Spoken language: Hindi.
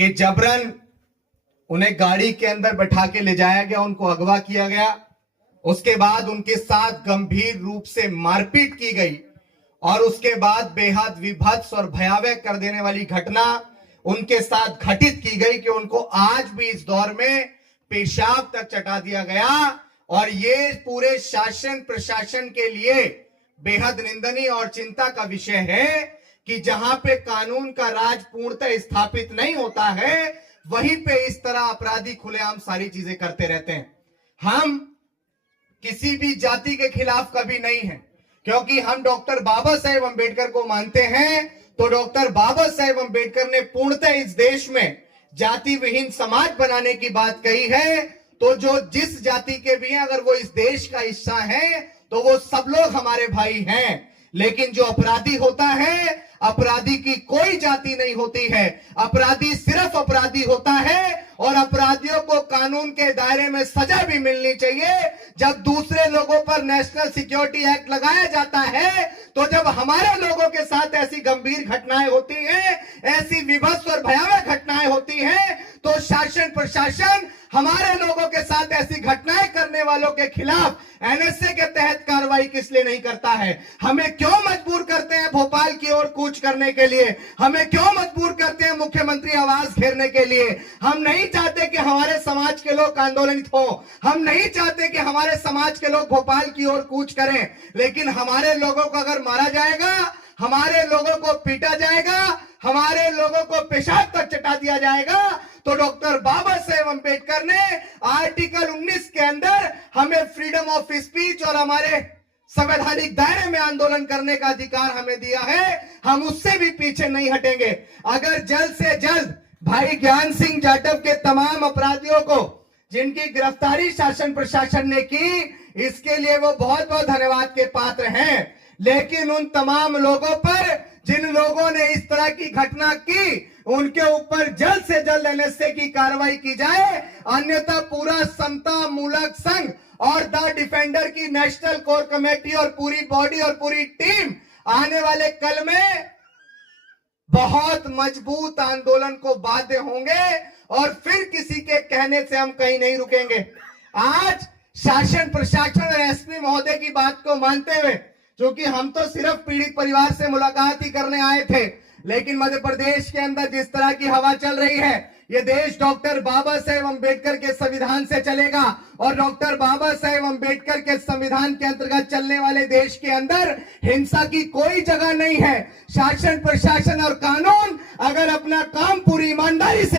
कि जबरन उन्हें गाड़ी के अंदर बैठा के ले जाया गया, उनको अगवा किया गया। उसके बाद उनके साथ गंभीर रूप से मारपीट की गई और उसके बाद बेहद विभत्स और भयावह कर देने वाली घटना उनके साथ घटित की गई कि उनको आज भी इस दौर में पेशाब तक चटा दिया गया। और ये पूरे शासन प्रशासन के लिए बेहद निंदनीय और चिंता का विषय है कि जहां पे कानून का राज पूर्णतः स्थापित नहीं होता है, वहीं पे इस तरह अपराधी खुलेआम सारी चीजें करते रहते हैं। हम किसी भी जाति के खिलाफ कभी नहीं है, क्योंकि हम डॉक्टर बाबा साहेब अंबेडकर को मानते हैं। तो डॉक्टर बाबा साहेब अंबेडकर ने पूर्णतः इस देश में जाति विहीन समाज बनाने की बात कही है। तो जो जिस जाति के भी हैं, अगर वो इस देश का हिस्सा है तो वो सब लोग हमारे भाई हैं। लेकिन जो अपराधी होता है, अपराधी की कोई जाति नहीं होती है, अपराधी सिर्फ अपराधी होता है। और अपराधियों को कानून के दायरे में सजा भी मिलनी चाहिए। जब दूसरे लोगों पर नेशनल सिक्योरिटी एक्ट लगाया जाता है, तो जब हमारे लोगों के साथ ऐसी गंभीर घटनाएं होती हैं, ऐसी विभत्स और भयावह घटनाएं होती हैं, तो शासन प्रशासन हमारे लोगों के साथ ऐसी घटनाएं करने वालों के खिलाफ एनएसए के तहत कार्रवाई किस लिए नहीं करता है? हमें क्यों मजबूर करते हैं भोपाल की ओर कूच करने के लिए? हमें क्यों मजबूर करते हैं मुख्यमंत्री आवास घेरने के लिए? हम नहीं चाहते कि हमारे समाज के लोग आंदोलित हो, हम नहीं चाहते कि हमारे समाज के लोग भोपाल की ओर कूच करें। लेकिन हमारे लोगों को अगर मारा जाएगा, हमारे लोगों को पीटा जाएगा, हमारे लोगों को पेशाब तक चटा दिया जाएगा, तो डॉक्टर बाबा साहेब अंबेडकर ने आर्टिकल 19 के अंदर हमें फ्रीडम ऑफ स्पीच और हमारे संवैधानिक दायरे में आंदोलन करने का अधिकार हमें दिया है। हम उससे भी पीछे नहीं हटेंगे। अगर जल्द से जल्द भाई ज्ञान सिंह जाटव के तमाम अपराधियों को जिनकी गिरफ्तारी शासन प्रशासन ने की, इसके लिए वो बहुत बहुत धन्यवाद के पात्र हैं। लेकिन उन तमाम लोगों पर जिन लोगों ने इस तरह की घटना की, उनके ऊपर जल्द से जल्द एनएसए की कार्रवाई की जाए। अन्यथा पूरा समता मूलक संघ और द डिफेंडर की नेशनल कोर कमेटी और पूरी बॉडी और पूरी टीम आने वाले कल में बहुत मजबूत आंदोलन को बाध्य होंगे और फिर किसी के कहने से हम कहीं नहीं रुकेंगे। आज शासन प्रशासन और एसपी महोदय की बात को मानते हुए, क्योंकि हम तो सिर्फ पीड़ित परिवार से मुलाकात ही करने आए थे, लेकिन मध्य प्रदेश के अंदर जिस तरह की हवा चल रही है, ये देश डॉक्टर बाबा साहेब अंबेडकर के संविधान से चलेगा। और डॉक्टर बाबा साहेब अंबेडकर के संविधान के अंतर्गत चलने वाले देश के अंदर हिंसा की कोई जगह नहीं है। शासन प्रशासन और कानून अगर अपना काम पूरी ईमानदारी से